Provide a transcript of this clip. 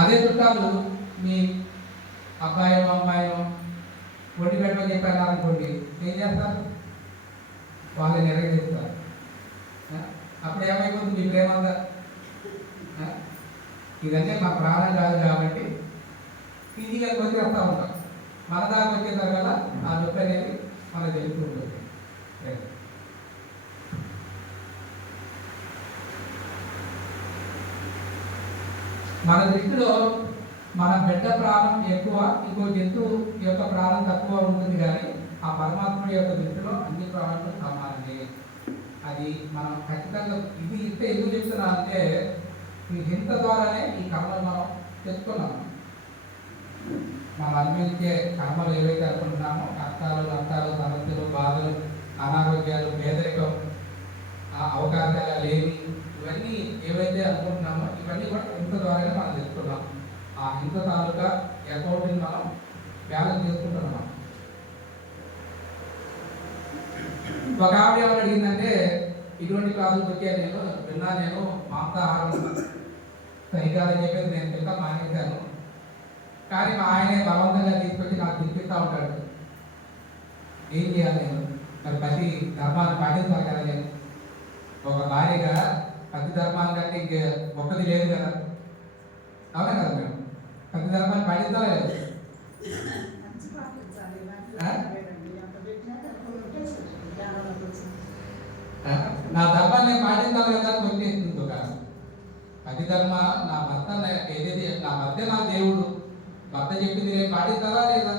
అదే చుట్టాలు మీ అబ్బాయినో అమ్మాయినో ఒంటి పెట్టమని చెప్పారు అనుకోండి ఏం చేస్తారు? వాళ్ళు నెరవేరుస్తారు ఆ? అప్పుడు ఏమైపోతుంది మీ ప్రేమ అంతా? ఇదంటే మా ప్రాణం కాదు కాబట్టి ఈజీగా వచ్చేస్తూ ఉంటాం. మన దాకా వచ్చేసరికల్లా ఆ నొప్పి అనేది మనకు తెలుస్తూ ఉంటుంది. మన దృష్టిలో మన బిడ్డ ప్రాణం ఎక్కువ ఇంకో జంతువు యొక్క ప్రాణం తక్కువ ఉంటుంది కానీ ఆ పరమాత్మ యొక్క దృష్టిలో అన్ని ప్రాణాలు సమానమే. అది మనం ఖచ్చితంగా ఇది ఇస్తే ఎందుకు చెప్తున్నా అంటే ఈ హింత ద్వారానే ఈ కర్మలు మనం తెచ్చుకున్నాం మనం అనుభవించే కర్మలు ఏవైతే అనుకుంటున్నామో కష్టాలు నష్టాలు సమస్యలు బాధలు అనారోగ్యాలు అవకాశాలు లేని ఇవన్నీ ఏవైతే అనుకుంటున్నామో ఇవన్నీ కూడా హింస ద్వారానే మనం తెలుసుకున్నాం ఆ హింస తాలూకా అకౌంట్ని మనం బ్యాలెన్స్ చేసుకుంటున్నాం ఒక ఆవిడ ఏమని అడిగిందంటే ఇటువంటి క్లాసులకు వచ్చే నేను విన్నా నేను మాంసాహారం సరికాదని చెప్పేసి నేను తింటా మానేశాను. కానీ మా ఆయనే బలవంతంగా తీసుకొచ్చి నాకు తినిపిస్తూ ఉంటాడు. ఏం చేయాలి నేను? మరి ప్రతి ధర్మాన్ని పాటించాలి కదా నేను. ఒక భార్యగా ప్రతి ధర్మాన్ని కంటే ఇంక ఒక్కది లేదు కదా? అవునా కదా మేము ప్రతి ధర్మాన్ని పాటించాలి లేదు? నా ధర్మాన్ని నేను పాటించాలి కదా కొన్ని ఒక ప్రతి ధర్మ నా భర్త ఏదైతే నా భర్తే నా దేవుడు. భర్త చెప్పింది నేను పాటిస్తారా లేదా?